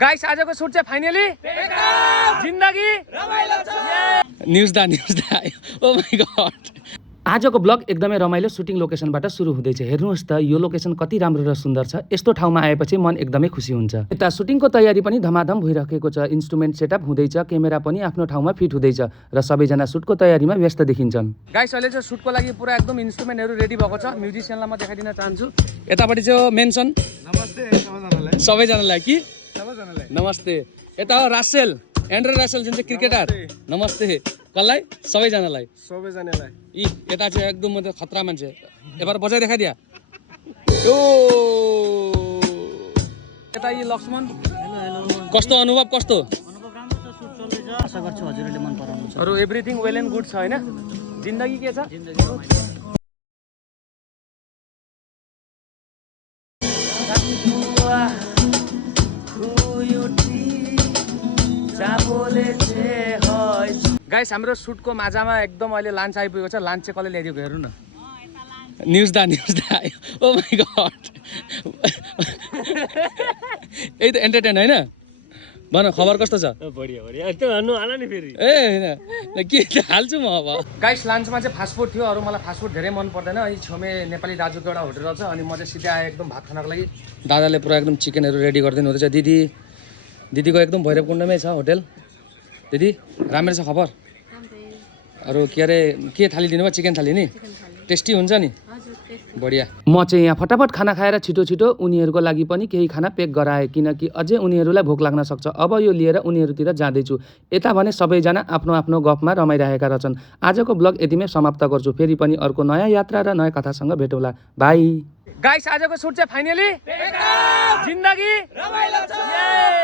Guys आजको suit चाहिँ finally जिन्दगी रमाइलो छ। न्युज दा ओ माय गॉड। आजको ब्लग एकदमै रमाइलो सुटिङ लोकेसनबाट सुरु हुँदैछ। हेर्नुहोस् त यो लोकेसन कति राम्रो र सुन्दर छ। यस्तो ठाउँमा आएपछि मन एकदमै खुसी हुन्छ। यता सुटिङको तयारी पनि धमाधम भइरहेको छ। इन्स्ट्रुमेन्ट सेटअप हुँदैछ, क्यामेरा पनि आफ्नो ठाउँमा फिट हुँदैछ र सबैजना सुटको तयारीमा व्यस्त देखिन्छन्। गाइस अहिले चाहिँ सुटको लागि पुरा एकदम इन्स्ट्रुमेन्टहरू रेडी भएको छ। म्युजिशियनलाई म देखाइदिन चाहन्छु। यतापट्टि चाहिँ मेन्सन नमस्ते सबैजनालाई कि नमस्ते। यता हो रासेल, एन्ड्रे रासेल जुन चाहिँ क्रिकेटर, नमस्ते। कसलाई? सबैजनालाई। यी यता चाहिँ एकदम म त खतरा मान्छे। एबार बजाइ देखाइदिया। यो यता यी लक्ष्मण, कस्तो अनुभव? कस्तो राम्रो छ, सुट चल्दैछ। आशा गर्छु हजुरले मन पराउनुहुन्छ। अरु एभ्रिथिङ वेल एन्ड गुड छ हैन? जिन्दगी के छ? जिन्दगी गाइस हाम्रो सुटको माजामा एकदम अहिले लान्च आइपुगेको छ। लान्च चाहिँ कसले ल्याइदिएको हेर्नु न। न्युज दा ओ माय गॉड। यही त एन्टरटेन हैन? भन खबर कस्तो छ? बढिया यस्तो भन्नु होला नि फेरि। ए हैन के हाल्छु म अब। गाइस लान्चमा चाहिँ फास्ट फुड थियो। अरु मलाई फास्ट फुड धेरै मन पर्दैन। यी छेउमै नेपाली दाजुको एउटा होटल छ अनि म चाहिँ सिधै आए एकदम भात खानको लागि। दादाले पुरा एकदम चिकनहरु रेडी गरिदिनु हुँदैछ। दिदीको एकदम भैरवकुण्डमै छ होटल। दिदी राम्रो छ खबर? अरु के थाली दिनुभयो? चिकन थाली नि टेस्टी हुन्छ नि? बढिया। म चाहिँ यहाँ फटाफट खाना खाएर छिटो उनीहरूको लागि पनि केही खाना पेक गराएँ, किनकि अझै उनीहरूलाई भोक लाग्न सक्छ। अब यो लिएर उनीहरूतिर जाँदैछु। यता भने सबैजना आफ्नो आफ्नो गफमा रमाइरहेका रहेछन्। आजको ब्लग यतिमै समाप्त गर्छु। फेरि पनि अर्को नयाँ यात्रा र नयाँ कथासँग भेटौँला। बाई। गाइस आजको सुट चाहिँ फाइनली जिन्दगी रमाइलो छ।